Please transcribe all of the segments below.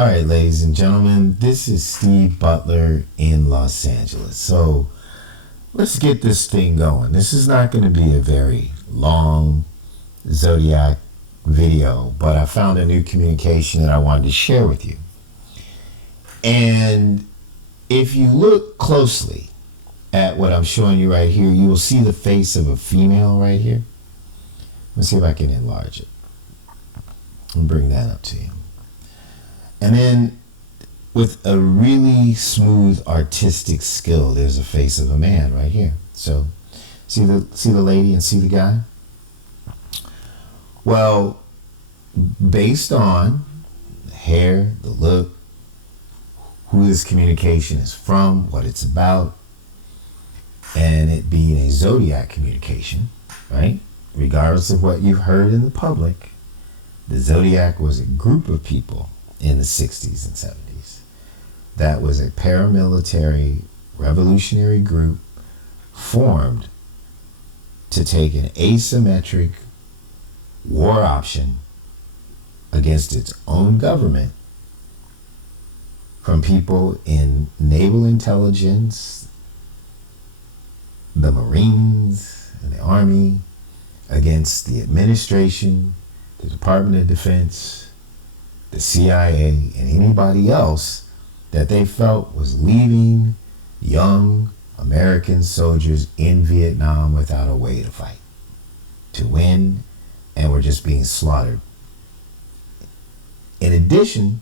All right, ladies and gentlemen, this is Steve Butler in Los Angeles. So let's get this thing going. This is not going to be a very long Zodiac video, but I found a new communication that I wanted to share with you. And if you look closely at what I'm showing you right here, you will see the face of a female right here. Let's see if I can enlarge it and bring that up to you. And then with a really smooth artistic skill, there's a face of a man right here. So see the lady and see the guy? Well, based on the hair, the look, who this communication is from, what it's about, and it being a Zodiac communication, right? Regardless of what you've heard in the public, the Zodiac was a group of people in the 60s and 70s. That was a paramilitary revolutionary group formed to take an asymmetric war option against its own government from people in naval intelligence, the Marines, and the Army, against the administration, the Department of Defense, the CIA, and anybody else that they felt was leaving young American soldiers in Vietnam without a way to fight, to win, and were just being slaughtered. In addition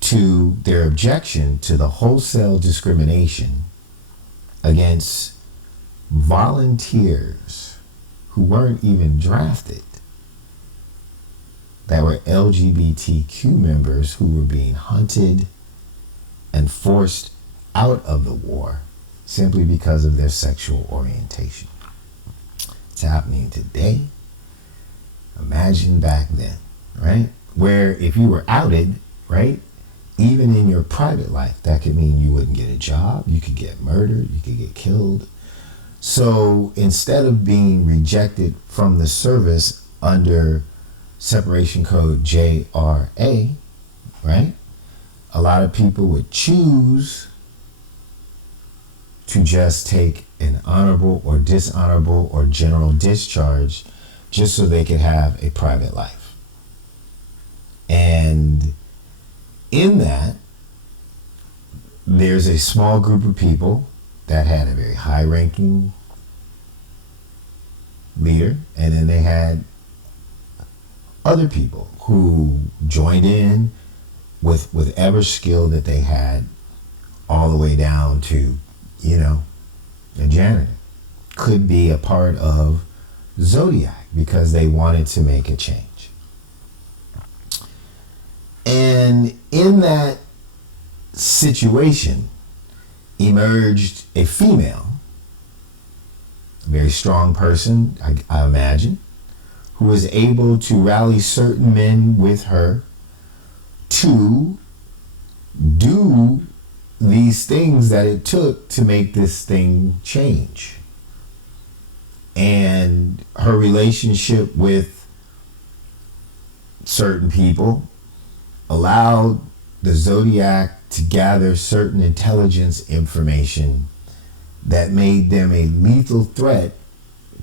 to their objection to the wholesale discrimination against volunteers who weren't even drafted, that were LGBTQ members who were being hunted and forced out of the war simply because of their sexual orientation. It's happening today. Imagine back then, right? Where if you were outed, right, even in your private life, that could mean you wouldn't get a job, you could get murdered, you could get killed. So instead of being rejected from the service under separation code JRA, right? A lot of people would choose to just take an honorable or dishonorable or general discharge just so they could have a private life. And in that, there's a small group of people that had a very high-ranking leader, and then they had other people who joined in with whatever skill that they had, all the way down to, the janitor. Could be a part of Zodiac because they wanted to make a change. And in that situation emerged a female, a very strong person, I imagine, who was able to rally certain men with her to do these things that it took to make this thing change. And her relationship with certain people allowed the Zodiac to gather certain intelligence information that made them a lethal threat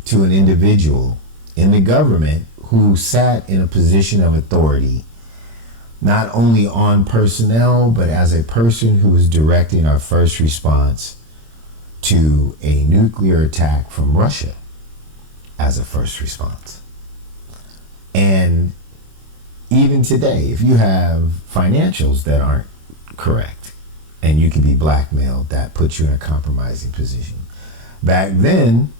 to an individual in the government who sat in a position of authority, not only on personnel, but as a person who was directing our first response to a nuclear attack from Russia as a first response. And even today, if you have financials that aren't correct and you can be blackmailed, that puts you in a compromising position. Back then,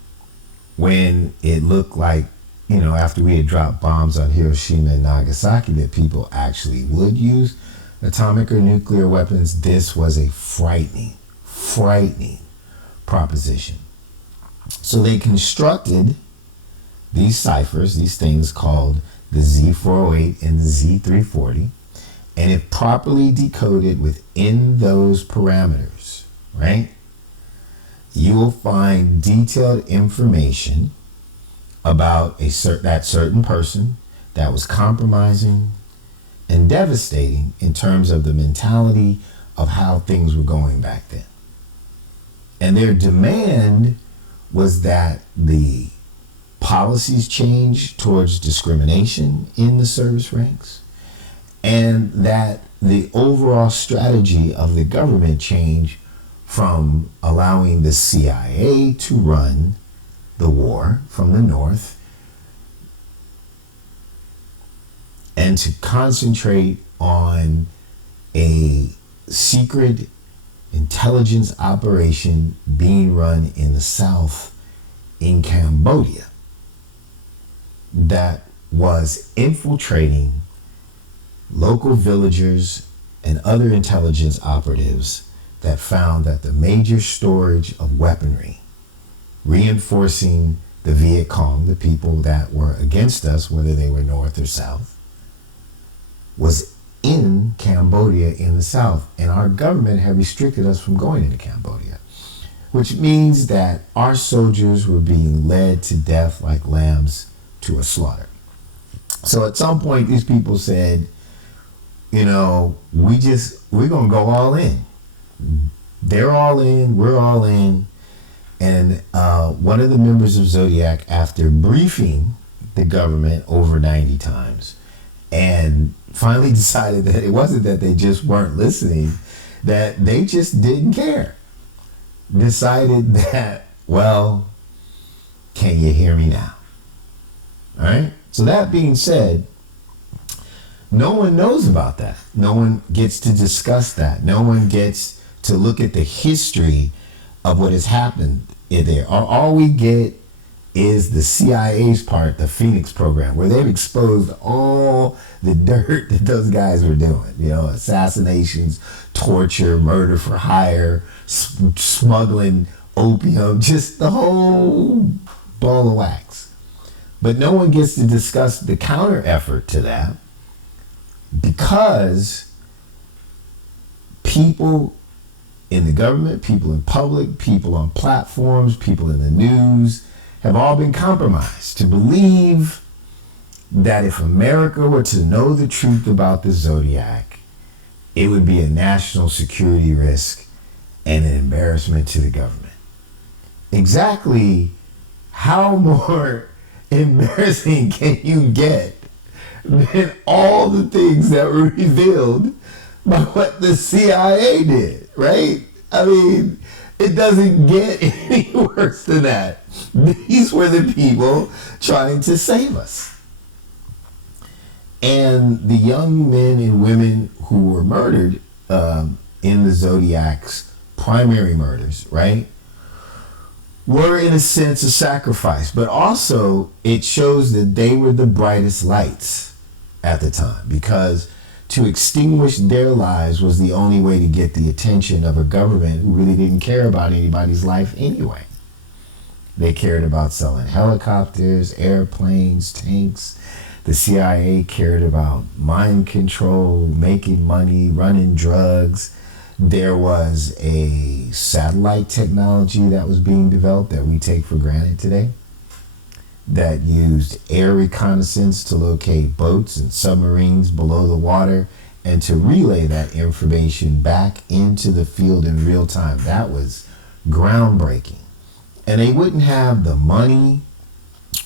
when it looked like, after we had dropped bombs on Hiroshima and Nagasaki, that people actually would use atomic or nuclear weapons, this was a frightening proposition. So they constructed these ciphers, these things called the Z408 and the Z340, and if properly decoded within those parameters, right, you will find detailed information about that certain person that was compromising and devastating in terms of the mentality of how things were going back then. And their demand was that the policies change towards discrimination in the service ranks, and that the overall strategy of the government change from allowing the CIA to run the war from the North and to concentrate on a secret intelligence operation being run in the South in Cambodia that was infiltrating local villagers and other intelligence operatives that found that the major storage of weaponry, reinforcing the Viet Cong, the people that were against us, whether they were North or South, was in Cambodia in the South. And our government had restricted us from going into Cambodia, which means that our soldiers were being led to death like lambs to a slaughter. So at some point, these people said, you know, we're going to go all in. They're all in, we're all in. And one of the members of Zodiac, after briefing the government over 90 times, and finally decided that it wasn't that they just weren't listening, that they just didn't care, decided that, well, can you hear me now? All right? So that being said, no one knows about that. No one gets to discuss that. No one gets to look at the history of what has happened in there. All we get is the CIA's part, the Phoenix program, where they've exposed all the dirt that those guys were doing. You know, assassinations, torture, murder for hire, smuggling opium, just the whole ball of wax. But no one gets to discuss the counter effort to that, because people in the government, people in public, people on platforms, people in the news have all been compromised to believe that if America were to know the truth about the Zodiac, it would be a national security risk and an embarrassment to the government. Exactly how more embarrassing can you get than all the things that were revealed by what the CIA did, right? I mean, it doesn't get any worse than that. These were the people trying to save us. And the young men and women who were murdered in the Zodiac's primary murders, right, were in a sense a sacrifice. But also it shows that they were the brightest lights at the time, because to extinguish their lives was the only way to get the attention of a government who really didn't care about anybody's life anyway. They cared about selling helicopters, airplanes, tanks. The CIA cared about mind control, making money, running drugs. There was a satellite technology that was being developed that we take for granted today, that used air reconnaissance to locate boats and submarines below the water and to relay that information back into the field in real time. That was groundbreaking. And they wouldn't have the money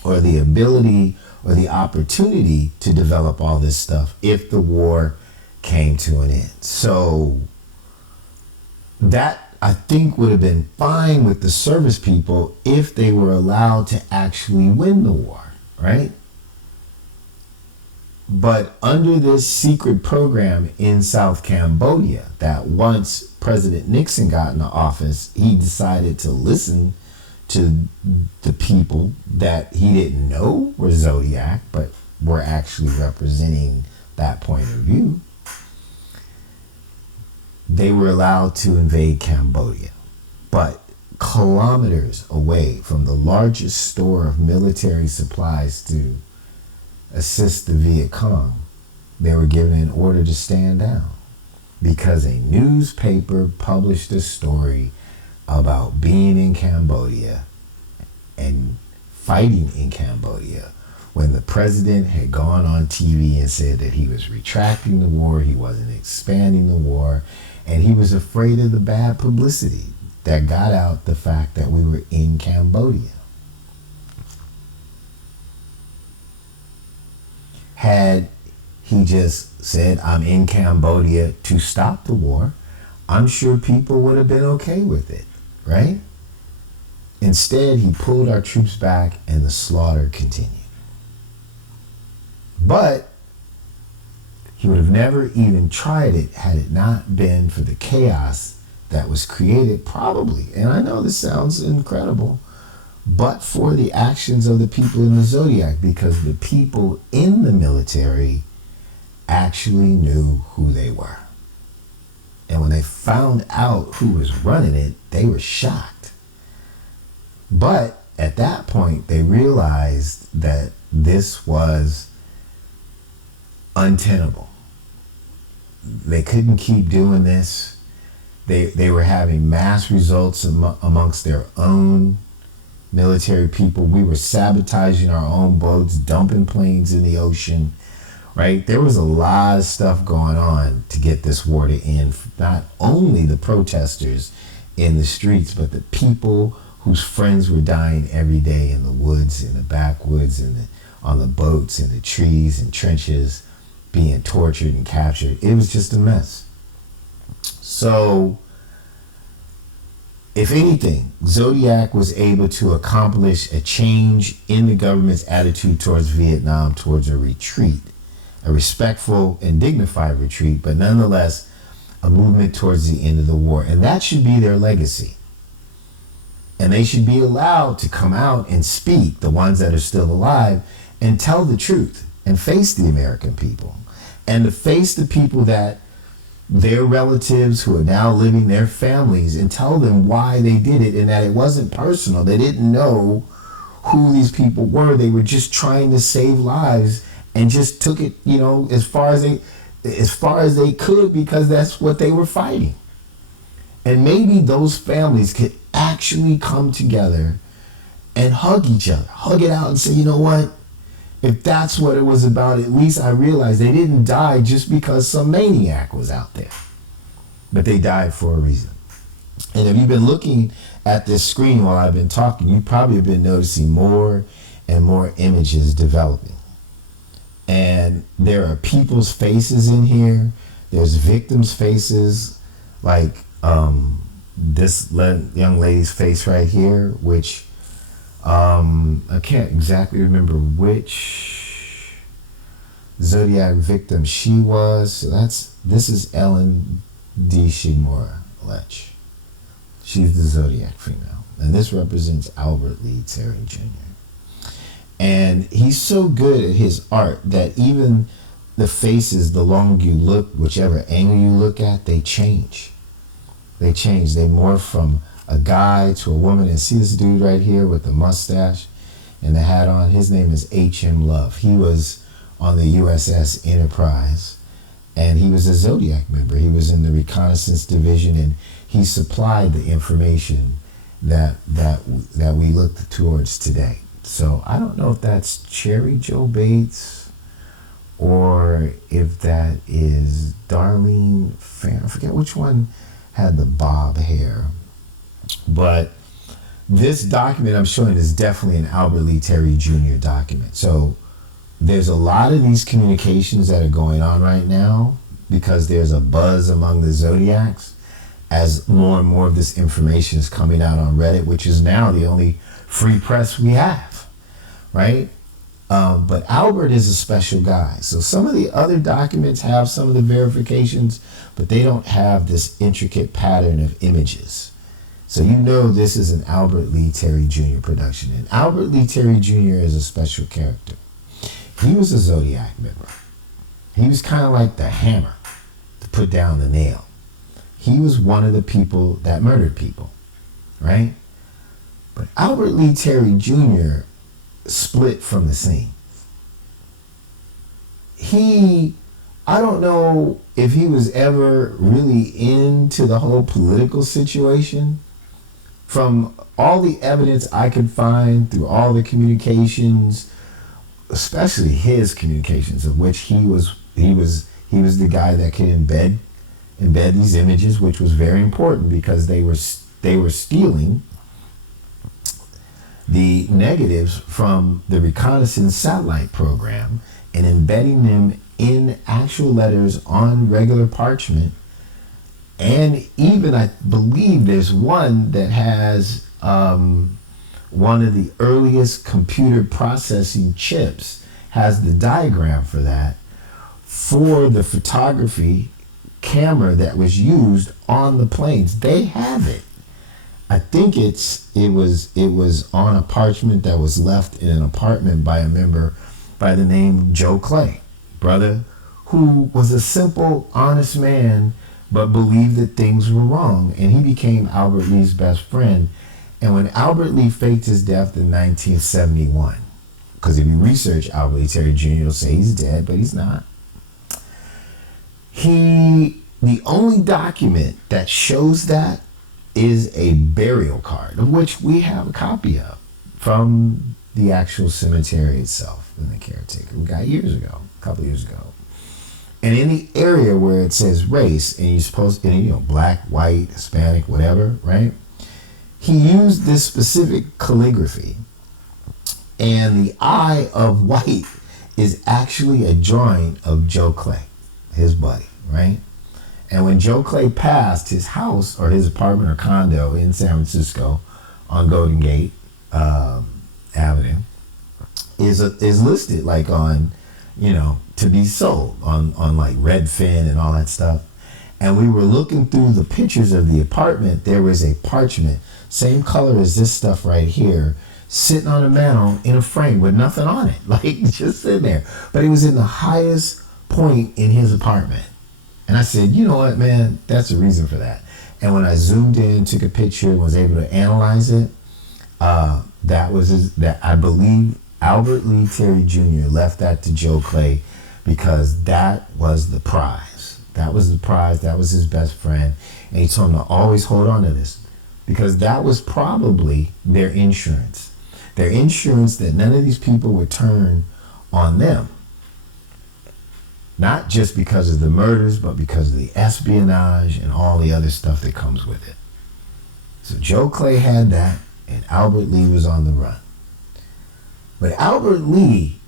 or the ability or the opportunity to develop all this stuff if the war came to an end. So that, I think, would have been fine with the service people if they were allowed to actually win the war, right? But under this secret program in South Cambodia, that once President Nixon got into office, he decided to listen to the people that he didn't know were Zodiac, but were actually representing that point of view. They were allowed to invade Cambodia, but kilometers away from the largest store of military supplies to assist the Viet Cong. They were given an order to stand down because a newspaper published a story about being in Cambodia and fighting in Cambodia when the president had gone on TV and said that he was retracting the war, he wasn't expanding the war, and he was afraid of the bad publicity that got out the fact that we were in Cambodia. Had he just said, I'm in Cambodia to stop the war, I'm sure people would have been okay with it, right? Instead, he pulled our troops back and the slaughter continued. But he would have never even tried it had it not been for the chaos that was created, probably, and I know this sounds incredible, but for the actions of the people in the Zodiac, because the people in the military actually knew who they were. And when they found out who was running it, they were shocked. But at that point, they realized that this was untenable. They couldn't keep doing this. They were having mass results amongst their own military people. We were sabotaging our own boats, dumping planes in the ocean, right? There was a lot of stuff going on to get this war to end. Not only the protesters in the streets, but the people whose friends were dying every day in the woods, in the backwoods, on the boats, in the trees and trenches, being tortured and captured. It was just a mess. So, if anything, Zodiac was able to accomplish a change in the government's attitude towards Vietnam, towards a retreat, a respectful and dignified retreat, but nonetheless a movement towards the end of the war. And that should be their legacy. And they should be allowed to come out and speak, the ones that are still alive, and tell the truth and face the American people and to face the people that their relatives who are now living, their families, and tell them why they did it and that it wasn't personal. They didn't know who these people were. They were just trying to save lives and just took it, as far as they could, because that's what they were fighting. And maybe those families could actually come together and hug each other, hug it out and say, you know what? If that's what it was about, at least I realized they didn't die just because some maniac was out there. But they died for a reason. And if you've been looking at this screen while I've been talking, you probably have been noticing more and more images developing. And there are people's faces in here. There's victims' faces, like this young lady's face right here, which I can't exactly remember which Zodiac victim she was. So this is Ellen D. Shigmora Lech. She's the Zodiac female. And this represents Albert Lee Terry Jr. And he's so good at his art that even the faces, the longer you look, whichever angle you look at, they change. They change. They morph from a guy to a woman. And see this dude right here with the mustache and the hat on? His name is H.M. Love. He was on the USS Enterprise, and he was a Zodiac member. He was in the reconnaissance division, and he supplied the information that we look towards today. So I don't know if that's Cherry Joe Bates or if that is Darlene Fair. I forget which one had the bob hair. But this document I'm showing is definitely an Albert Lee Terry Jr. document. So there's a lot of these communications that are going on right now because there's a buzz among the Zodiacs as more and more of this information is coming out on Reddit, which is now the only free press we have, right? But Albert is a special guy. So some of the other documents have some of the verifications, but they don't have this intricate pattern of images. So you know this is an Albert Lee Terry Jr. production. And Albert Lee Terry Jr. is a special character. He was a Zodiac member. He was kind of like the hammer to put down the nail. He was one of the people that murdered people, right? But Albert Lee Terry Jr. split from the scene. I don't know if he was ever really into the whole political situation. From all the evidence I could find through all the communications, especially his communications, of which he was the guy that could embed these images, which was very important because they were stealing the negatives from the reconnaissance satellite program and embedding them in actual letters on regular parchment. And even, I believe there's one that has one of the earliest computer processing chips, has the diagram for that, for the photography camera that was used on the planes. They have it. I think it was on a parchment that was left in an apartment by a member by the name of Joe Clay, brother, who was a simple, honest man, but believed that things were wrong. And he became Albert Lee's best friend. And when Albert Lee faked his death in 1971, because if you research Albert Lee Terry Jr., you'll say he's dead, but he's not. The only document that shows that is a burial card, of which we have a copy of from the actual cemetery itself in the caretaker. We got a couple years ago. And in the area where it says race, and you're supposed to, black, white, Hispanic, whatever, right? He used this specific calligraphy, and the eye of white is actually a drawing of Joe Clay, his buddy, right? And when Joe Clay passed, his house or his apartment or condo in San Francisco on Golden Gate Avenue is listed like on, to be sold on like Redfin and all that stuff. And we were looking through the pictures of the apartment. There was a parchment, same color as this stuff right here, sitting on a mantle in a frame with nothing on it, like just sitting there. But it was in the highest point in his apartment. And I said, you know what, man, that's the reason for that. And when I zoomed in, took a picture, and was able to analyze it, that I believe Albert Lee Terry Jr. left that to Joe Clay because that was the prize. That was the prize. That was his best friend. And he told him to always hold on to this because that was probably their insurance. Their insurance that none of these people would turn on them. Not just because of the murders, but because of the espionage and all the other stuff that comes with it. So Joe Clay had that, and Albert Lee was on the run. But Albert Lee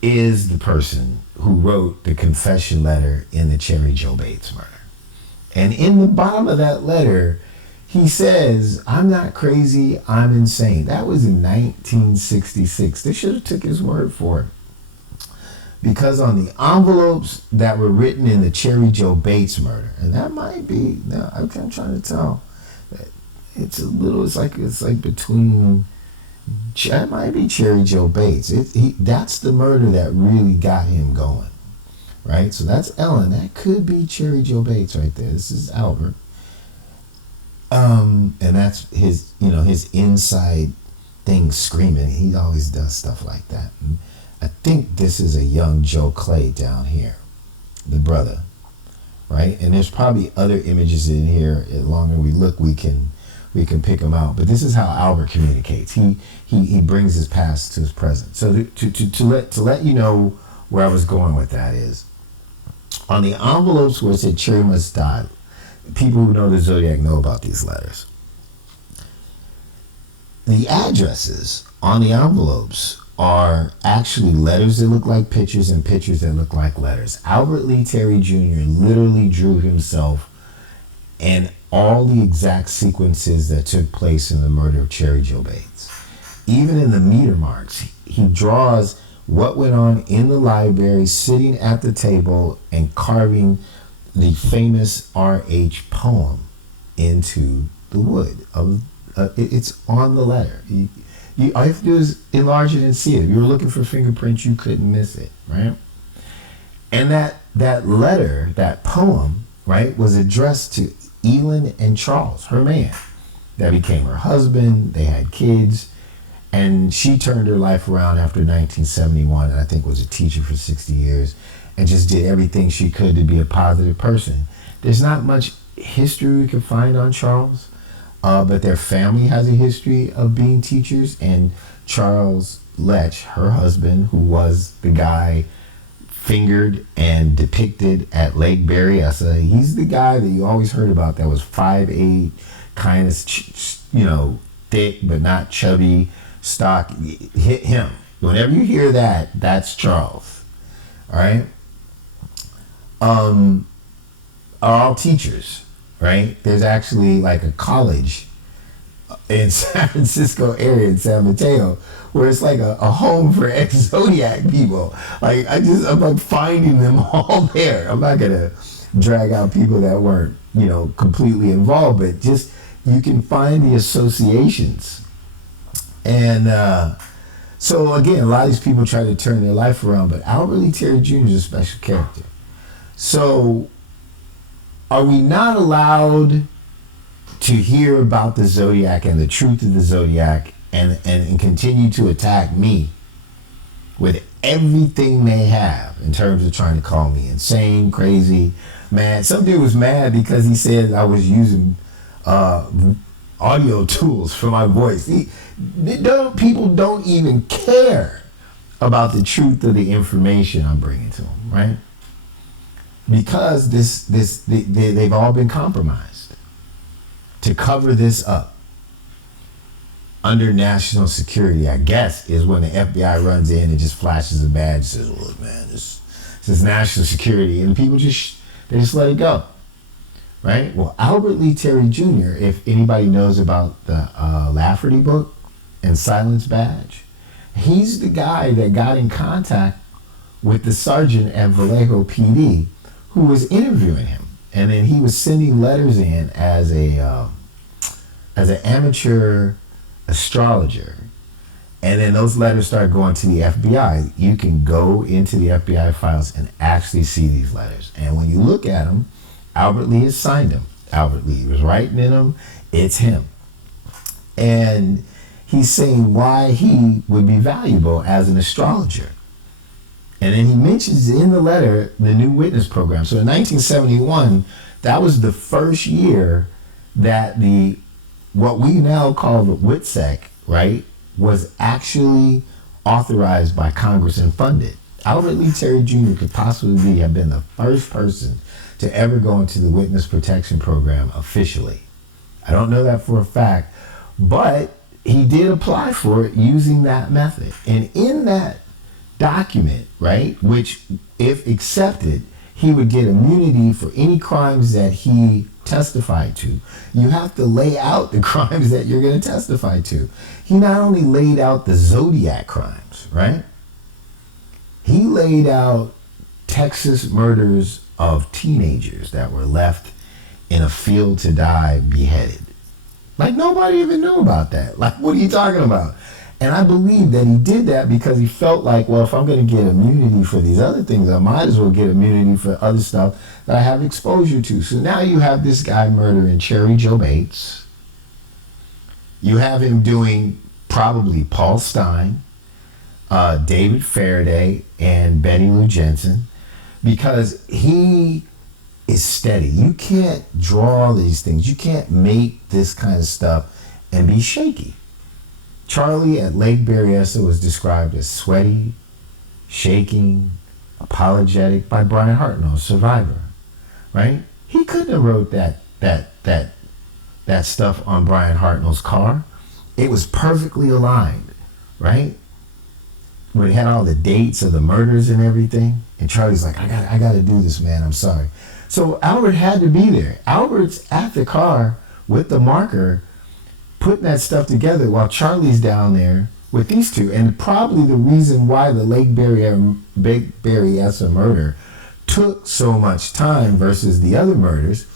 is the person who wrote the confession letter in the Cherry Joe Bates murder. And in the bottom of that letter, he says, I'm not crazy, I'm insane. That was in 1966. They should have took his word for it. Because on the envelopes that were written in the Cherry Joe Bates murder, and that might be, now I'm trying to tell, it's like between, that might be Cherry Joe Bates. That's the murder that really got him going, right? So that's Ellen. That could be Cherry Joe Bates right there. This is Albert. And that's his, his inside thing screaming. He always does stuff like that. And I think this is a young Joe Clay down here, the brother, right? And there's probably other images in here. The longer we look, we can pick them out. But this is how Albert communicates. He brings his past to his present. So to let you know where I was going with that is, on the envelopes where it said Cherry must die, people who know the Zodiac know about these letters. The addresses on the envelopes are actually letters that look like pictures and pictures that look like letters. Albert Lee Terry Jr. literally drew himself and all the exact sequences that took place in the murder of Cherry Joe Bates. Even in the meter marks, he draws what went on in the library, sitting at the table and carving the famous R.H. poem into the wood. It's on the letter. All you have to do is enlarge it and see it. If you were looking for fingerprints, you couldn't miss it, right? And that letter, that poem, right, was addressed to Elin and Charles, her man. That became her husband. They had kids. And she turned her life around after 1971, and I think was a teacher for 60 years, and just did everything she could to be a positive person. There's not much history we can find on Charles. But their family has a history of being teachers, and Charles Lech, her husband, who was the guy fingered and depicted at Lake Berryessa. He's the guy that you always heard about that was 5'8", kind of, thick but not chubby, stock. Hit him. Whenever you hear that, that's Charles. All right? Are all teachers, right? There's actually like a college in San Francisco area, in San Mateo, where it's like a home for ex-zodiac people. Like, I'm like finding them all there. I'm not gonna drag out people that weren't, completely involved, but just, you can find the associations. And so again, a lot of these people try to turn their life around, but Albert Lee Terry Jr. is a special character. So are we not allowed to hear about the Zodiac and the truth of the Zodiac and continue to attack me with everything they have in terms of trying to call me insane, crazy, mad? Some dude was mad because he said I was using audio tools for my voice. People don't even care about the truth of the information I'm bringing to them, right? Because they've all been compromised to cover this up under national security, I guess, is when the FBI runs in and just flashes a badge and says, look, man, this is national security, and people just let it go, right? Well, Albert Lee Terry Jr., if anybody knows about the Lafferty book and Silence Badge, he's the guy that got in contact with the sergeant at Vallejo PD who was interviewing him, and then he was sending letters in as an amateur astrologer, and then those letters start going to the FBI. You can go into the FBI files and actually see these letters, and when you look at them, Albert Lee has signed them. Albert Lee was writing in them. It's him, and he's saying why he would be valuable as an astrologer. And then he mentions in the letter the new witness program. So in 1971, that was the first year that what we now call the WITSEC, right, was actually authorized by Congress and funded. Albert Lee Terry Jr. could possibly have been the first person to ever go into the witness protection program officially. I don't know that for a fact, but he did apply for it using that method. And in that document, right, which if accepted, he would get immunity for any crimes that he testified to. You have to lay out the crimes that you're going to testify to. He not only laid out the Zodiac crimes, right? He laid out Texas murders of teenagers that were left in a field to die beheaded. Like, nobody even knew about that. Like, what are you talking about? And I believe that he did that because he felt like, well, if I'm going to get immunity for these other things, I might as well get immunity for other stuff that I have exposure to. So now you have this guy murdering Cherry Jo Bates. You have him doing probably Paul Stein, David Faraday, and Betty Lou Jensen, because he is steady. You can't draw these things. You can't make this kind of stuff and be shaky. Charlie at Lake Berryessa was described as sweaty, shaking, apologetic by Brian Hartnell, survivor, right? He couldn't have wrote that stuff on Brian Hartnell's car. It was perfectly aligned, right? When it had all the dates of the murders and everything, and Charlie's like, I got to do this, man. I'm sorry. So Albert had to be there. Albert's at the car with the marker, putting that stuff together while Charlie's down there with these two. And probably the reason why the Lake Berryessa murder took so much time versus the other murders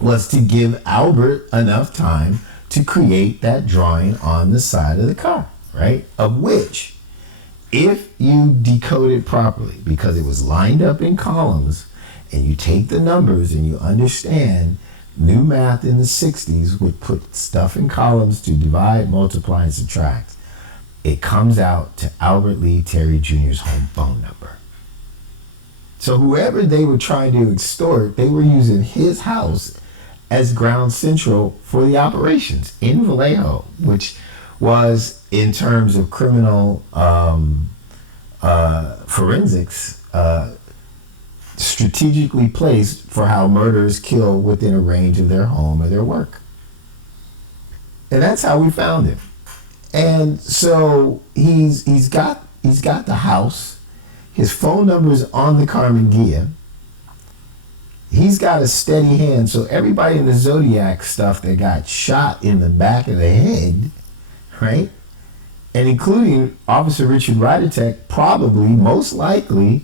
was to give Albert enough time to create that drawing on the side of the car, right? Of which, if you decode it properly, because it was lined up in columns, and you take the numbers and you understand new math in the 60s would put stuff in columns to divide, multiply, and subtract. It comes out to Albert Lee Terry Jr.'s home phone number. So whoever they were trying to extort, they were using his house as ground central for the operations in Vallejo, which was, in terms of criminal forensics, strategically placed for how murderers kill within a range of their home or their work. And that's how we found him. And so he's got the house. His phone number is on the Carmen Gia. He's got a steady hand. So everybody in the Zodiac stuff that got shot in the back of the head, right? And including Officer Richard Rydertech, probably, most likely,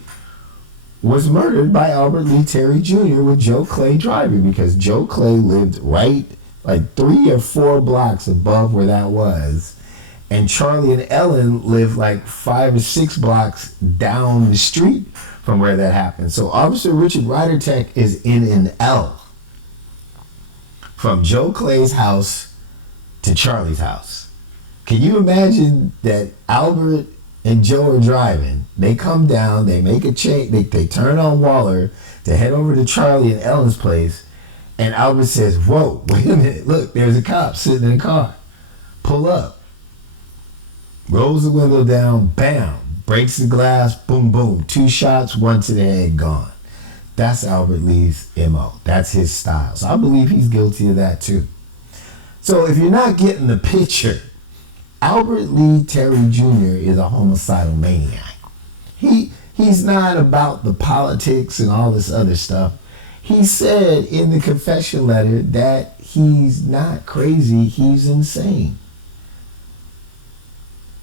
was murdered by Albert Lee Terry Jr. with Joe Clay driving, because Joe Clay lived right like 3 or 4 blocks above where that was. And Charlie and Ellen lived like 5 or 6 blocks down the street from where that happened. So Officer Richard Rydertech is in an L from Joe Clay's house to Charlie's house. Can you imagine that Albert and Joe are driving? They come down, they make a change, they turn on Waller to head over to Charlie and Ellen's place, and Albert says, "Whoa, wait a minute, look, there's a cop sitting in the car." Pull up. Rolls the window down, bam, breaks the glass, boom, boom. 2 shots, 1 to the head, gone. That's Albert Lee's MO. That's his style. So I believe he's guilty of that too. So if you're not getting the picture, Albert Lee Terry Jr. is a homicidal maniac. He's not about the politics and all this other stuff. He said in the confession letter that he's not crazy, he's insane.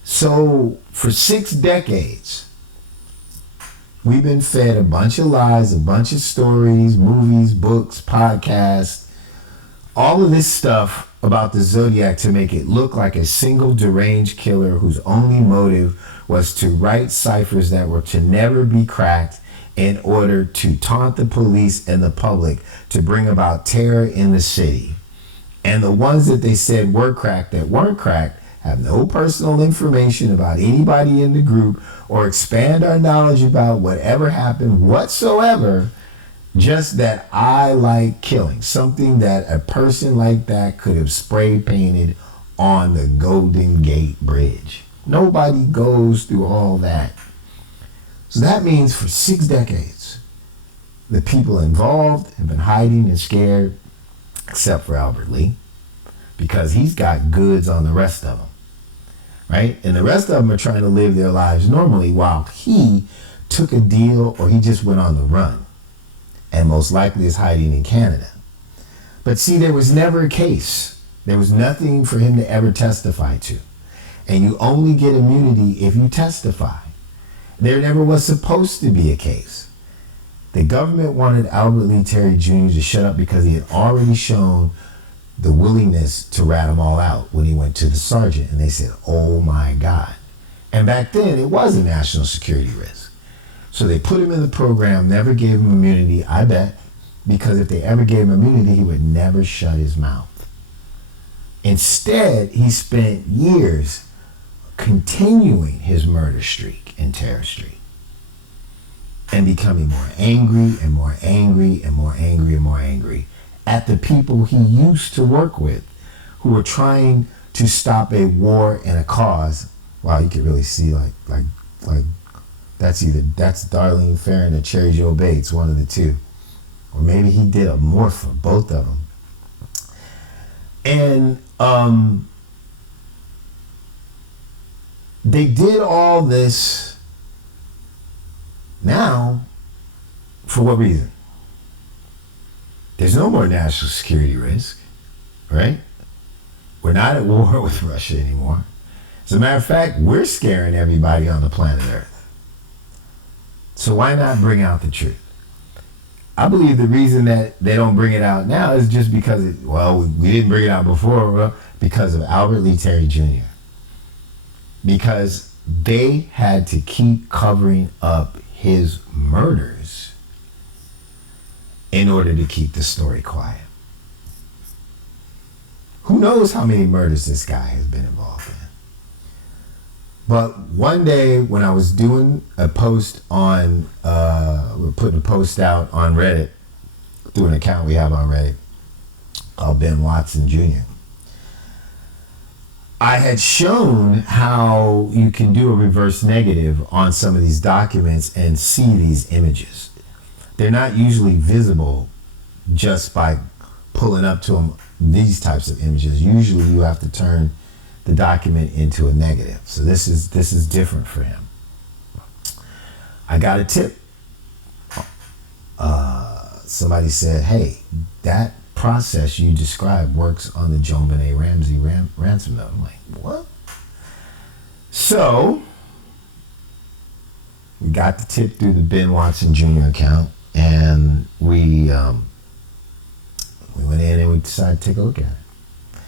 So for 6 decades, we've been fed a bunch of lies, a bunch of stories, movies, books, podcasts, all of this stuff about the Zodiac to make it look like a single deranged killer whose only motive was to write ciphers that were to never be cracked in order to taunt the police and the public to bring about terror in the city. And the ones that they said were cracked that weren't cracked have no personal information about anybody in the group or expand our knowledge about whatever happened whatsoever. Just that I like killing. Something that a person like that could have spray painted on the Golden Gate Bridge. Nobody goes through all that. So that means for 6 decades, the people involved have been hiding and scared, except for Albert Lee, because he's got goods on the rest of them, right? And the rest of them are trying to live their lives normally while he took a deal or he just went on the run. And most likely is hiding in Canada. But see, there was never a case. There was nothing for him to ever testify to. And you only get immunity if you testify. There never was supposed to be a case. The government wanted Albert Lee Terry Jr. to shut up because he had already shown the willingness to rat them all out when he went to the sergeant. And they said, "Oh my God." And back then, it was a national security risk. So they put him in the program, never gave him immunity, I bet, because if they ever gave him immunity, he would never shut his mouth. Instead, he spent years continuing his murder streak and terror streak and becoming more angry and more angry and more angry and more angry at the people he used to work with who were trying to stop a war and a cause. Wow, you could really see like that's Darlene Ferrin or Cherry Joe Bates, one of the two. Or maybe he did a morph for both of them. And they did all this now for what reason? There's no more national security risk, right? We're not at war with Russia anymore. As a matter of fact, we're scaring everybody on the planet Earth. So why not bring out the truth? I believe the reason that they don't bring it out now is just because, we didn't bring it out before, because of Albert Lee Terry Jr. Because they had to keep covering up his murders in order to keep the story quiet. Who knows how many murders this guy has been involved in? But one day when I was doing a post on, we're putting a post out on Reddit through an account we have on Reddit called Ben Watson Jr. I had shown how you can do a reverse negative on some of these documents and see these images. They're not usually visible just by pulling up to them these types of images. Usually you have to turn the document into a negative. So this is different for him. I got a tip. Somebody said, hey, that process you described works on the JonBenet Ramsey ransom note. I'm like, what? So we got the tip through the Ben Watson Jr. account, and we went in and we decided to take a look at it.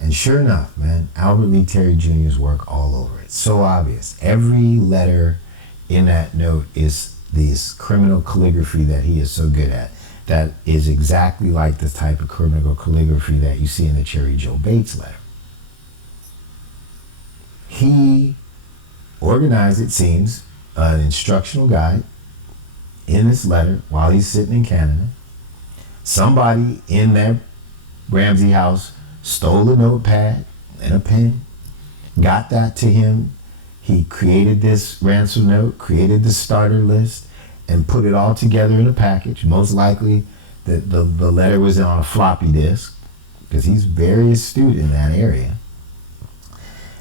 And sure enough, man, Albert Lee Terry Jr.'s work all over it. So obvious. Every letter in that note is this criminal calligraphy that he is so good at. That is exactly like the type of criminal calligraphy that you see in the Cherry Joe Bates letter. He organized, it seems, an instructional guide in this letter while he's sitting in Canada. Somebody in that Ramsey house stole a notepad and a pen, got that to him. He created this ransom note, created the starter list, and put it all together in a package. Most likely the letter was on a floppy disk, because he's very astute in that area.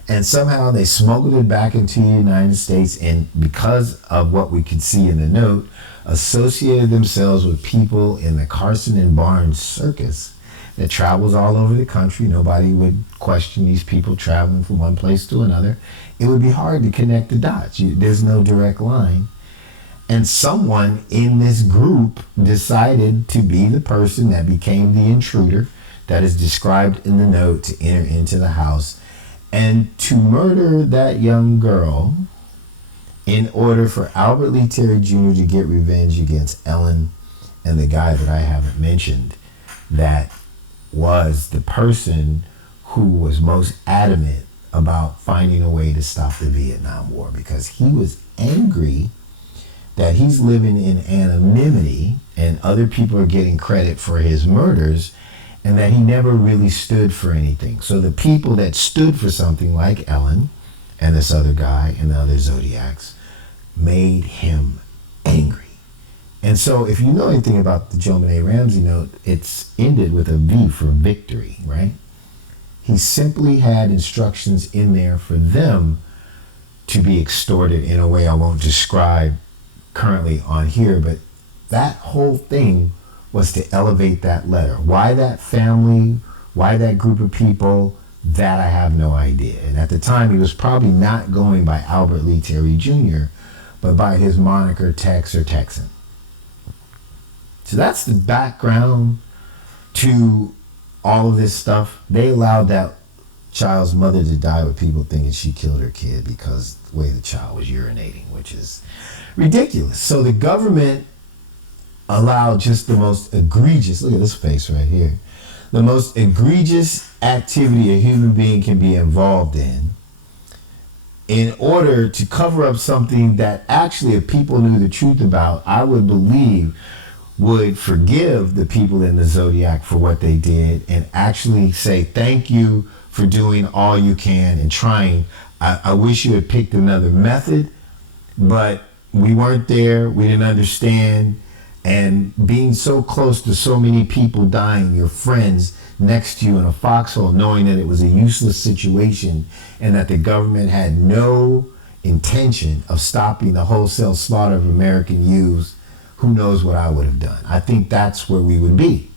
And somehow they smuggled it back into the United States, and because of what we could see in the note, associated themselves with people in the Carson Barnes Circus that travels all over the country. Nobody would question these people traveling from one place to another. It would be hard to connect the dots. There's no direct line. And someone in this group decided to be the person that became the intruder that is described in the note, to enter into the house and to murder that young girl in order for Albert Lee Terry Jr. to get revenge against Ellen and the guy that I haven't mentioned, that was the person who was most adamant about finding a way to stop the Vietnam War, because he was angry that he's living in anonymity and other people are getting credit for his murders, and that he never really stood for anything. So the people that stood for something, like Ellen and this other guy and the other Zodiacs, made him angry. And so if you know anything about the JonBenet Ramsey note, it's ended with a V for victory, right? He simply had instructions in there for them to be extorted in a way I won't describe currently on here, but that whole thing was to elevate that letter. Why that family, why that group of people, that I have no idea. And at the time, he was probably not going by Albert Lee Terry Jr., but by his moniker Tex or Texan. So that's the background to all of this stuff. They allowed that child's mother to die with people thinking she killed her kid because the way the child was urinating, which is ridiculous. So the government allowed just the most egregious, look at this face right here, the most egregious activity a human being can be involved in order to cover up something that actually, if people knew the truth about, I would believe would forgive the people in the Zodiac for what they did and actually say thank you for doing all you can and trying. I wish you had picked another method, but we weren't there, we didn't understand, and being so close to so many people dying, your friends next to you in a foxhole, knowing that it was a useless situation and that the government had no intention of stopping the wholesale slaughter of American youths, who knows what I would have done. I think that's where we would be.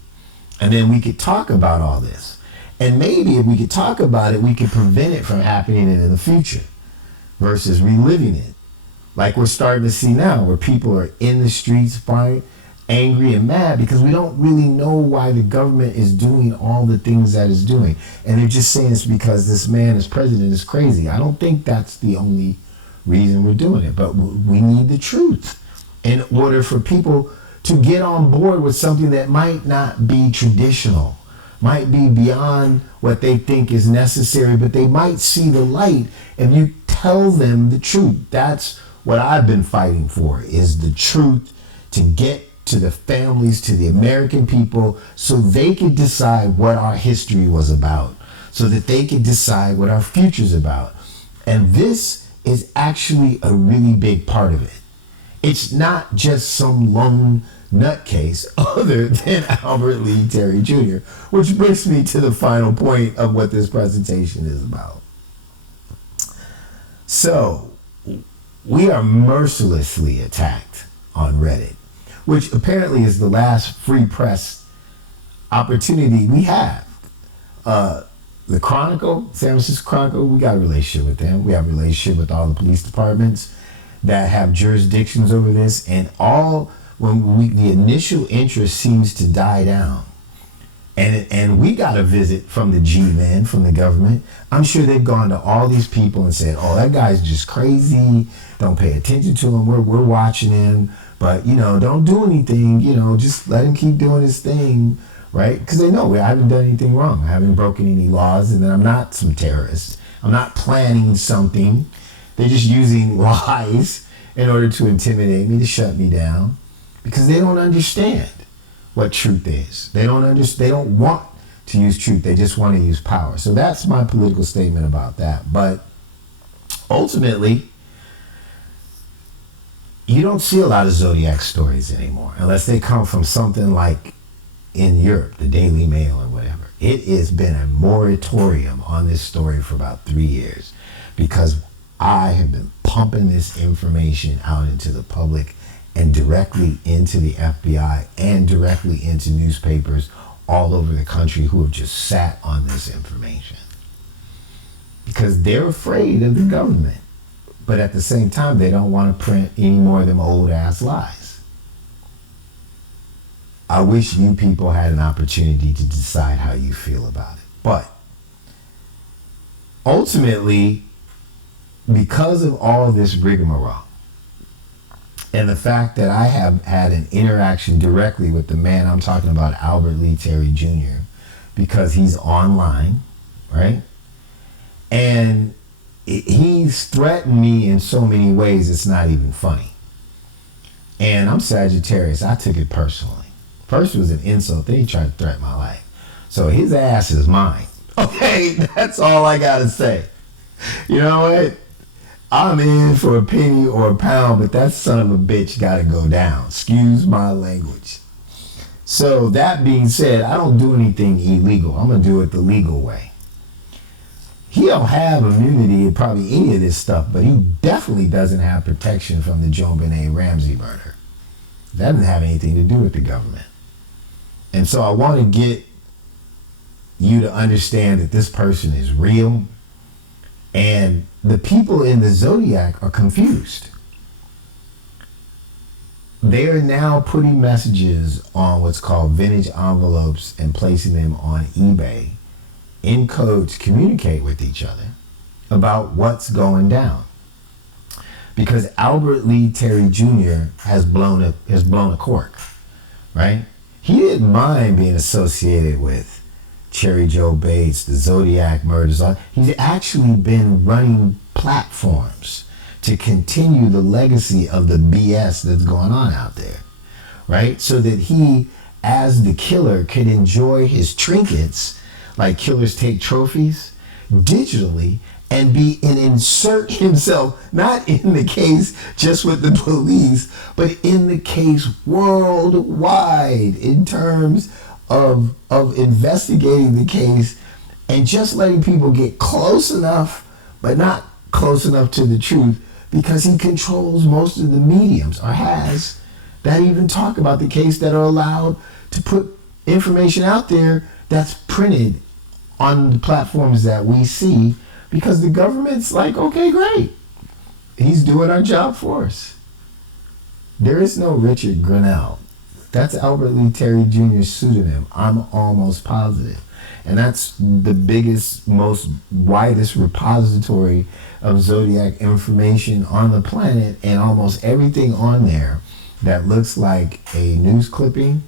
And then we could talk about all this. And maybe if we could talk about it, we could prevent it from happening in the future versus reliving it. Like we're starting to see now, where people are in the streets fighting, angry and mad because we don't really know why the government is doing all the things that it's doing. And they're just saying it's because this man as president is crazy. I don't think that's the only reason we're doing it, but we need the truth in order for people to get on board with something that might not be traditional, might be beyond what they think is necessary, but they might see the light if you tell them the truth. That's what I've been fighting for, is the truth, to get to the families, to the American people, so they can decide what our history was about, so that they can decide what our future's about. And this is actually a really big part of it. It's not just some lone nutcase other than Albert Lee Terry Jr., which brings me to the final point of what this presentation is about. So, we are mercilessly attacked on Reddit, which apparently is the last free press opportunity we have. The Chronicle, San Francisco Chronicle, we got a relationship with them. We have a relationship with all the police departments that have jurisdictions over this, and the initial interest seems to die down. And we got a visit from the G-men, from the government. I'm sure they've gone to all these people and said, oh, that guy's just crazy. Don't pay attention to him. We're watching him. But, don't do anything. Just let him keep doing his thing, right? Because they know I haven't done anything wrong. I haven't broken any laws, and then I'm not some terrorist. I'm not planning something. They're just using lies in order to intimidate me, to shut me down, because they don't understand what truth is. They don't want to use truth. They just want to use power. So that's my political statement about that. But ultimately, you don't see a lot of Zodiac stories anymore, unless they come from something like in Europe, the Daily Mail or whatever. It has been a moratorium on this story for about 3 years, because I have been pumping this information out into the public and directly into the FBI and directly into newspapers all over the country who have just sat on this information. Because they're afraid of the government. But at the same time, they don't want to print any more of them old ass lies. I wish you people had an opportunity to decide how you feel about it. But ultimately, because of all this rigmarole, and the fact that I have had an interaction directly with the man I'm talking about, Albert Lee Terry Jr., because he's online, right? And he's threatened me in so many ways, it's not even funny. And I'm Sagittarius. I took it personally. First it was an insult. Then he tried to threaten my life. So his ass is mine. Okay, that's all I got to say. You know what? I'm in for a penny or a pound, but that son of a bitch got to go down. Excuse my language. So that being said, I don't do anything illegal. I'm going to do it the legal way. He don't have immunity in probably any of this stuff, but he definitely doesn't have protection from the JonBenet Ramsey murder. That doesn't have anything to do with the government. And so I want to get you to understand that this person is real. And the people in the Zodiac are confused. They are now putting messages on what's called vintage envelopes and placing them on eBay in code to communicate with each other about what's going down. Because Albert Lee Terry Jr. has blown a cork, right? He didn't mind being associated with Cherry Joe Bates, the Zodiac murders. He's actually been running platforms to continue the legacy of the BS that's going on out there, right? So that he, as the killer, can enjoy his trinkets, like killers take trophies, digitally, and insert himself, not in the case just with the police, but in the case worldwide in terms of investigating the case and just letting people get close enough, but not close enough to the truth, because he controls most of the mediums, or has, that even talk about the case, that are allowed to put information out there that's printed on the platforms that we see, because the government's like, okay, great. He's doing our job for us. There is no Richard Grinnell. That's Albert Lee Terry Jr.'s pseudonym. I'm almost positive. And that's the biggest, most widest repository of Zodiac information on the planet, and almost everything on there that looks like a news clipping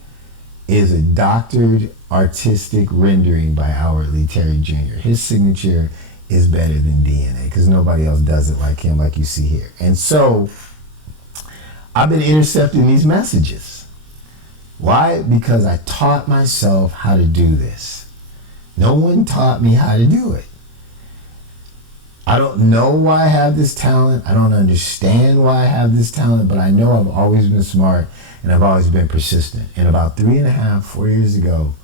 is a doctored artistic rendering by Albert Lee Terry Jr. His signature is better than DNA, because nobody else does it like him, like you see here. And so I've been intercepting these messages. Why? Because I taught myself how to do this. No one taught me how to do it. I don't know why I have this talent. I don't understand why I have this talent, but I know I've always been smart and I've always been persistent. And about 3.5, 4 years ago,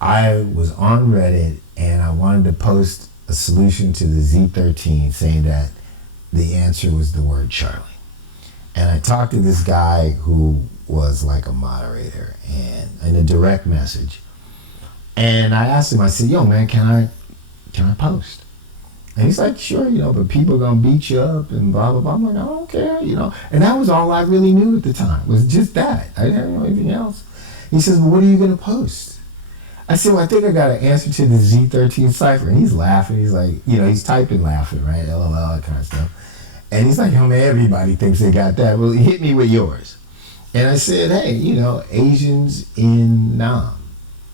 I was on Reddit and I wanted to post a solution to the Z13 saying that the answer was the word Charlie. And I talked to this guy who was like a moderator and in a direct message. And I asked him, I said, yo man, can I post? And he's like, sure, but people are gonna beat you up and blah, blah, blah. I'm like, I don't care, And that was all I really knew at the time, was just that. I didn't know anything else. He says, well, what are you gonna post? I said, well, I think I got an answer to the Z13 cipher. And he's laughing. He's like, he's typing laughing, right? LOL, that kind of stuff. And he's like, oh man, everybody thinks they got that. Well, hit me with yours. And I said, hey, Asians in Nam,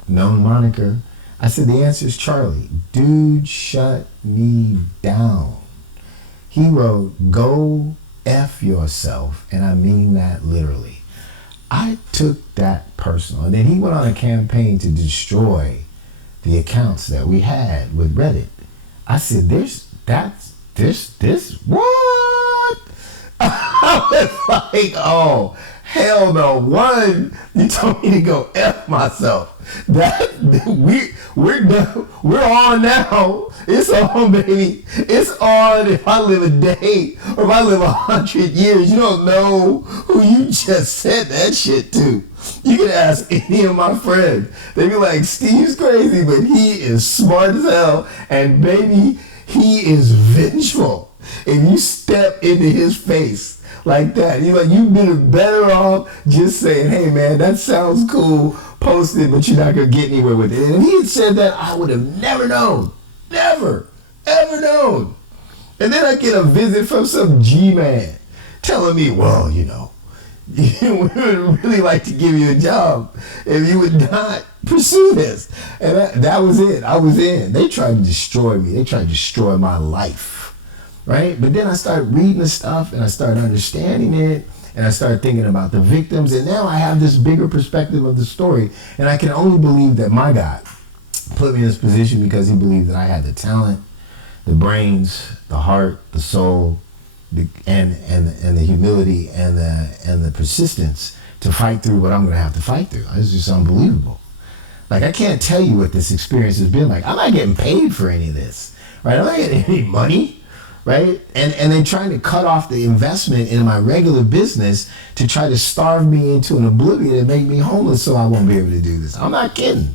known moniker. I said, the answer is Charlie. Dude, shut me down. He wrote, go F yourself. And I mean that literally. I took that personal. And then he went on a campaign to destroy the accounts that we had with Reddit. I said, this, what? I was like, oh, hell no. One, you told me to go F myself. We're done. We're on now. It's on, baby. It's on. If I live a day or if I live 100 years, you don't know who you just said that shit to. You can ask any of my friends. They be like, Steve's crazy, but he is smart as hell. And baby, he is vengeful. If you step into his face like that, you've been better off just saying, hey man, that sounds cool, post it, but you're not going to get anywhere with it. And if he had said that, I would have never known. Never, ever known. And then I get a visit from some G-man telling me, well, we would really like to give you a job if you would not pursue this. And that was it. I was in. They tried to destroy me. They tried to destroy my life, right? But then I started reading the stuff and I started understanding it. And I started thinking about the victims, and now I have this bigger perspective of the story, and I can only believe that my God put me in this position because he believed that I had the talent, the brains, the heart, the soul, and the humility and the persistence to fight through what I'm going to have to fight through. It's just unbelievable. Like, I can't tell you what this experience has been like. I'm not getting paid for any of this, right? I'm not getting any money. Right? And they're trying to cut off the investment in my regular business to try to starve me into an oblivion and make me homeless so I won't be able to do this. I'm not kidding.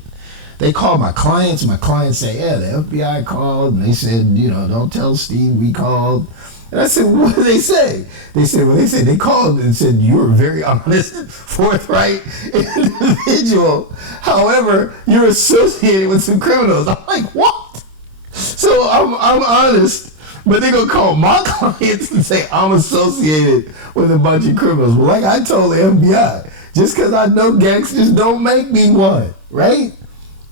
They call my clients. My clients say, yeah, the FBI called. And they said, don't tell Steve we called. And I said, what did they say? They called and said, you're a very honest, forthright individual. However, you're associated with some criminals. I'm like, what? So I'm honest. But they're going to call my clients and say I'm associated with a bunch of criminals. Well, like I told the FBI, just because I know gangsters don't make me one, right?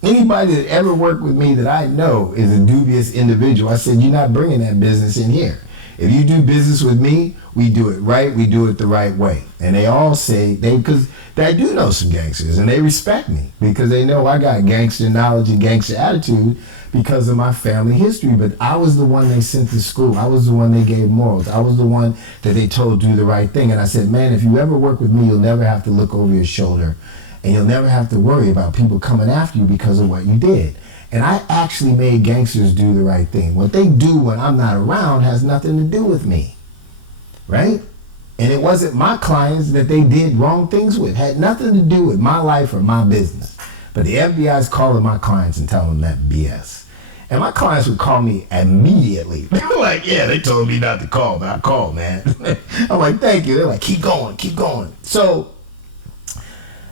Anybody that ever worked with me that I know is a dubious individual. I said, you're not bringing that business in here. If you do business with me, we do it right. We do it the right way. And they all say, because I do know some gangsters and they respect me because they know I got gangster knowledge and gangster attitude because of my family history. But I was the one they sent to school. I was the one they gave morals. I was the one that they told do the right thing. And I said, man, if you ever work with me, you'll never have to look over your shoulder and you'll never have to worry about people coming after you because of what you did. And I actually made gangsters do the right thing. What they do when I'm not around has nothing to do with me, right? And it wasn't my clients that they did wrong things with. It had nothing to do with my life or my business. But the FBI is calling my clients and telling them that BS. And my clients would call me immediately. They were like, yeah, they told me not to call, but I called, man. I'm like, thank you. They're like, keep going, keep going. So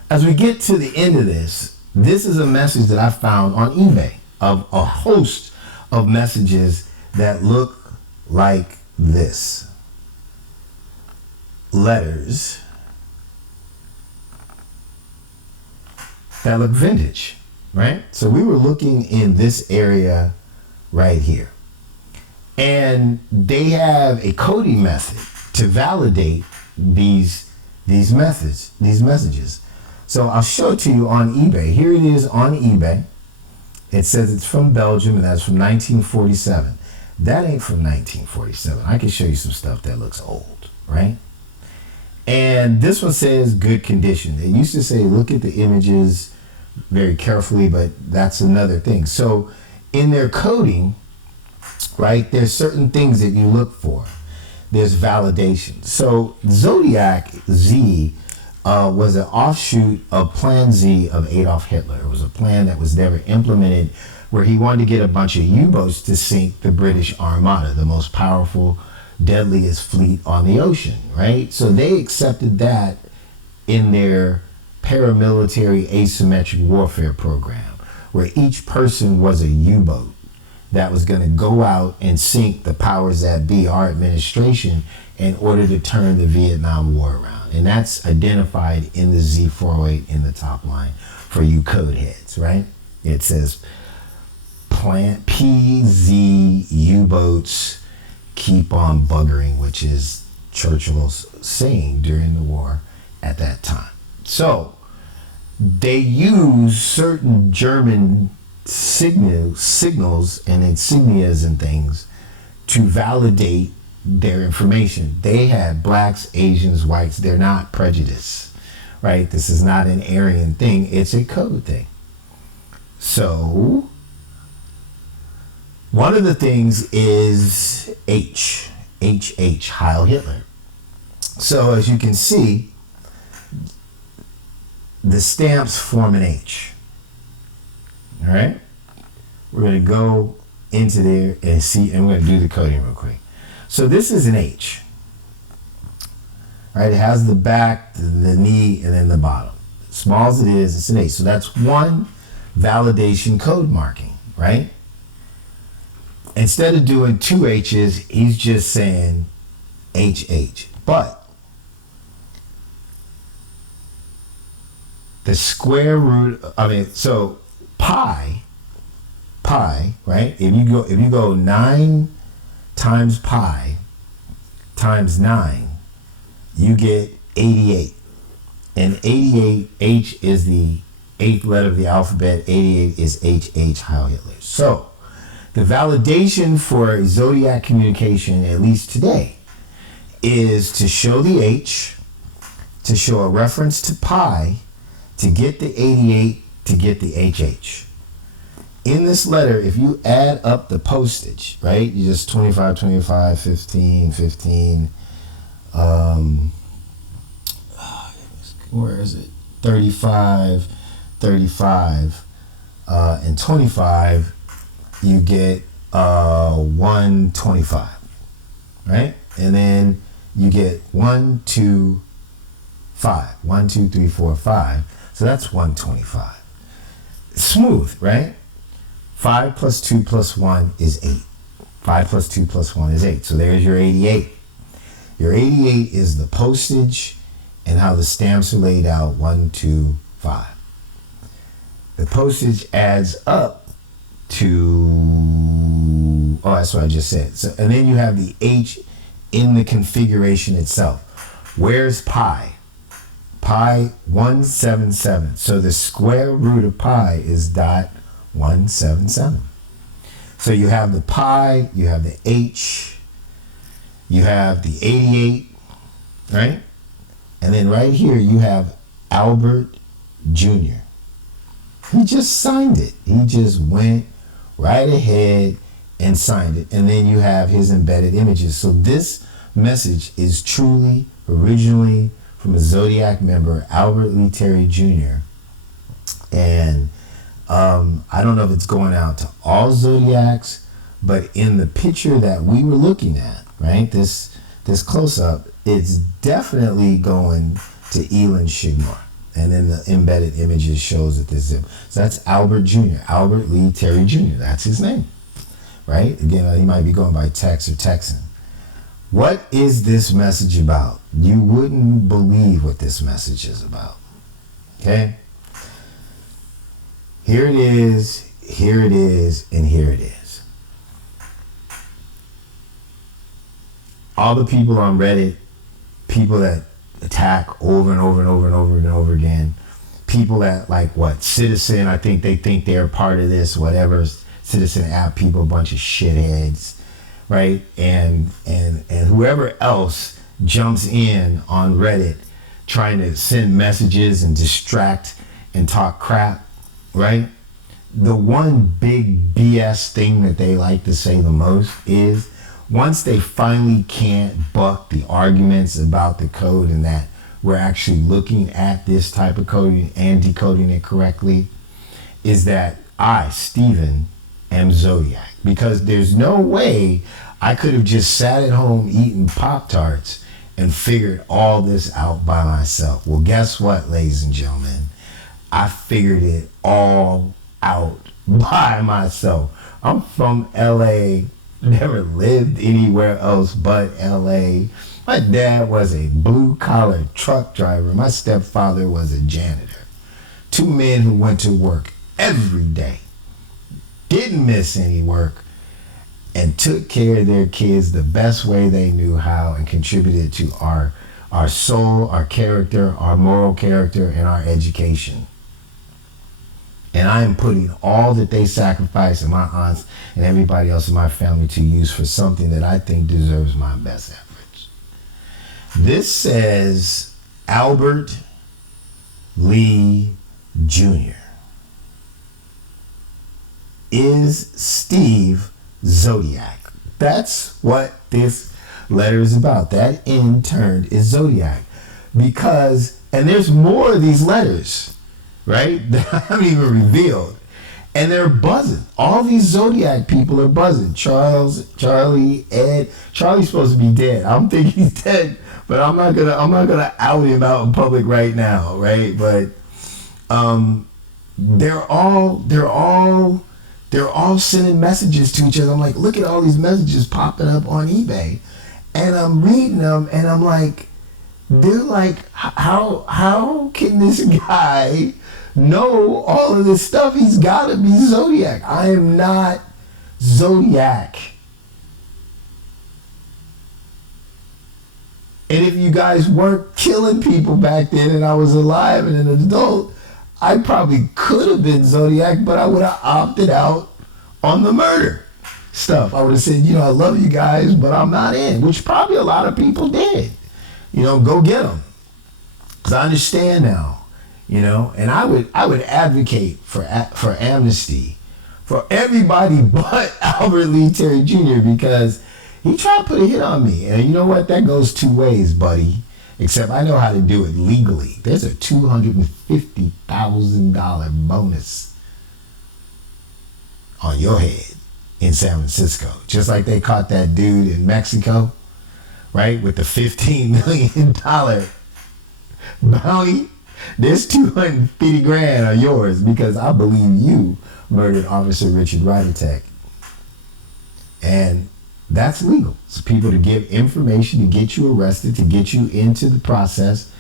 as we get to the end of this, this is a message that I found on eBay of a host of messages that look like this. Letters that look vintage, right? So we were looking in this area right here. And they have a coding method to validate these messages. So I'll show it to you on eBay. Here it is on eBay. It says it's from Belgium, and that's from 1947. That ain't from 1947. I can show you some stuff that looks old, right? And this one says good condition. They used to say look at the images very carefully, but that's another thing. So in their coding, right, there's certain things that you look for. There's validation. So Zodiac Z was an offshoot of Plan Z of Adolf Hitler. It was a plan that was never implemented, where he wanted to get a bunch of U-boats to sink the British Armada, the most powerful, deadliest fleet on the ocean, right? So they accepted that in their paramilitary asymmetric warfare program, where each person was a U-boat that was going to go out and sink the powers that be, our administration, in order to turn the Vietnam War around. And that's identified in the Z408 in the top line for you code heads, right? It says plant PZ U-boats keep on buggering, which is Churchill's saying during the war at that time. So they use certain German signals and insignias and things to validate their information. They had blacks, Asians, whites. They're not prejudiced, right? This is not an Aryan thing. It's a code thing. So one of the things is HH, Heil Hitler. So as you can see, the stamps form an H. All right, we're going to go into there and see, and we're going to do the coding real quick. So this is an H. All right, it has the back, the knee, and then the bottom. Small as it is, it's an H. So that's one validation code marking, right? Instead of doing two H's, he's just saying HH. But the square root, so pi, right? If you go 9 times pi times 9, you get 88. And 88, H is the 8th letter of the alphabet. 88 is HH, Heil Hitler. So the validation for zodiac communication, at least today, is to show the H, to show a reference to pi, to get the 88, to get the HH. In this letter, if you add up the postage, right, you just 25, 25, 15, 15, where is it? 35, 35, and 25, you get 125, right? And then you get 1, 2, 5. 1, 2, 3, 4, 5. So that's 125. Smooth, right? 5 plus 2 plus 1 is 8. 5 plus 2 plus 1 is 8. So there's your 88. Your 88 is the postage and how the stamps are laid out, 1, 2, 5. The postage adds up to, that's what I just said. So, and then you have the H in the configuration itself. Where's pi? Pi 177. So the square root of pi is .177. So you have the pi, you have the H, you have the 88, right? And then right here you have Albert Jr. He just signed it. He just went right ahead and signed it. And then you have his embedded images. So this message is truly, originally from a Zodiac member, Albert Lee Terry Jr. And I don't know if it's going out to all Zodiacs, but in the picture that we were looking at, right, this close-up, it's definitely going to Elon Shigmore. And then the embedded images shows that this is, so that's Albert Jr., Albert Lee Terry Jr., that's his name, right? Again, he might be going by Tex or Texan. What is this message about? You wouldn't believe what this message is about, okay? Here it is, and here it is. All the people on Reddit, people that attack over and over and over and over and over again, people that like what Citizen, I think they think they're part of this, whatever Citizen app people, a bunch of shitheads, right? And whoever else jumps in on Reddit trying to send messages and distract and talk crap, right? The one big BS thing that they like to say the most is once they finally can't buck the arguments about the code and that we're actually looking at this type of coding and decoding it correctly, is that I, Steven, am Zodiac. Because there's no way I could have just sat at home eating Pop-Tarts and figured all this out by myself. Well, guess what, ladies and gentlemen? I figured it all out by myself. I'm from LA, never lived anywhere else but LA. My dad was a blue-collar truck driver. My stepfather was a janitor. Two men who went to work every day, didn't miss any work, and took care of their kids the best way they knew how and contributed to our soul, our character, our moral character, and our education. And I am putting all that they sacrificed and my aunts and everybody else in my family to use for something that I think deserves my best efforts. This says Albert Lee Jr. Is Steve Zodiac? That's what this letter is about. That in turn is Zodiac. Because, and there's more of these letters, right, that I haven't even revealed. And they're buzzing. All these Zodiac people are buzzing. Charlie, Ed. Charlie's supposed to be dead. I don't think he's dead, but I'm not gonna out him out in public right now, right? But they're all sending messages to each other. I'm like, look at all these messages popping up on eBay, and I'm reading them, and I'm like, they're like, how can this guy know all of this stuff? He's got to be Zodiac. I am not Zodiac. And if you guys weren't killing people back then and I was alive and an adult, I probably could have been Zodiac, but I would have opted out on the murder stuff. I would have said, I love you guys, but I'm not in, which probably a lot of people did. Go get them. Because I understand now, and I would advocate for amnesty for everybody but Albert Lee Terry Jr. because he tried to put a hit on me. And you know what? That goes two ways, buddy. Except I know how to do it legally. There's a $250,000 bonus on your head in San Francisco. Just like they caught that dude in Mexico, right? With the $15 million bounty. There's $250,000 are yours because I believe you murdered Officer Richard Rydertech. And that's legal. So people to give information to get you arrested, to get you into the process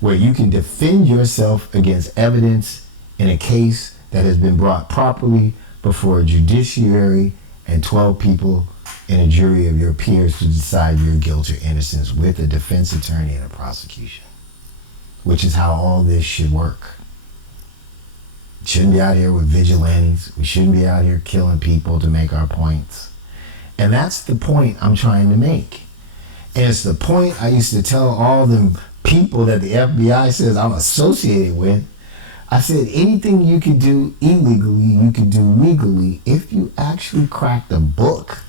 where you can defend yourself against evidence in a case that has been brought properly before a judiciary and 12 people and a jury of your peers to decide your guilt or innocence with a defense attorney and a prosecution, which is how all this should work. Shouldn't be out here with vigilantes. We shouldn't be out here killing people to make our points. And that's the point I'm trying to make. And it's the point I used to tell all them people that the FBI says I'm associated with. I said anything you could do illegally, you could do legally if you actually cracked the book,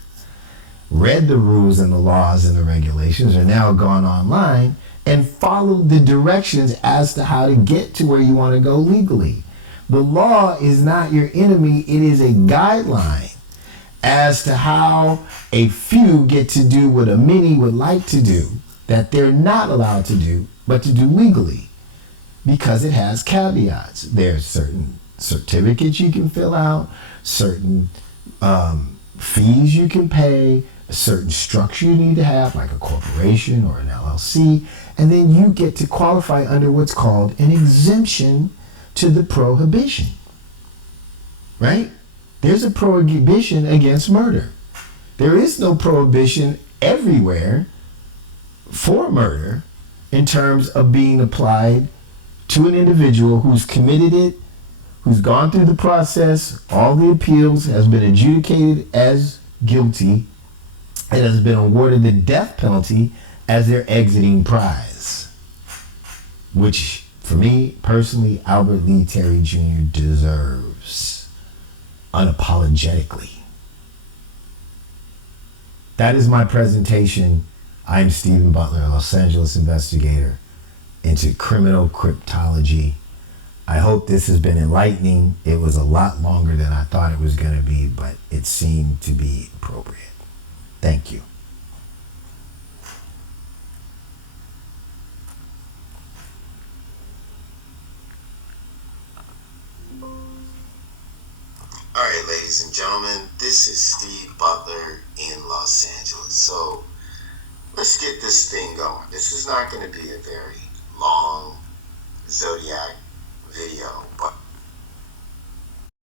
read the rules and the laws and the regulations, are now gone online and followed the directions as to how to get to where you want to go legally. The law is not your enemy. It is a guideline as to how a few get to do what a many would like to do that they're not allowed to do, but to do legally, because it has caveats. There's certain certificates you can fill out, certain fees you can pay, a certain structure you need to have, like a corporation or an LLC, and then you get to qualify under what's called an exemption to the prohibition, right? There's a prohibition against murder. There is no prohibition everywhere for murder in terms of being applied to an individual who's committed it, who's gone through the process, all the appeals, has been adjudicated as guilty, and has been awarded the death penalty as their exiting prize. Which, for me, personally, Albert Lee Terry Jr. deserves. Unapologetically. That is my presentation. I'm Stephen Butler, a Los Angeles investigator into criminal cryptology. I hope this has been enlightening. It was a lot longer than I thought it was going to be, but it seemed to be appropriate. Thank you. All right, ladies and gentlemen, this is Steve Butler in Los Angeles. So let's get this thing going. This is not going to be a very long Zodiac video, but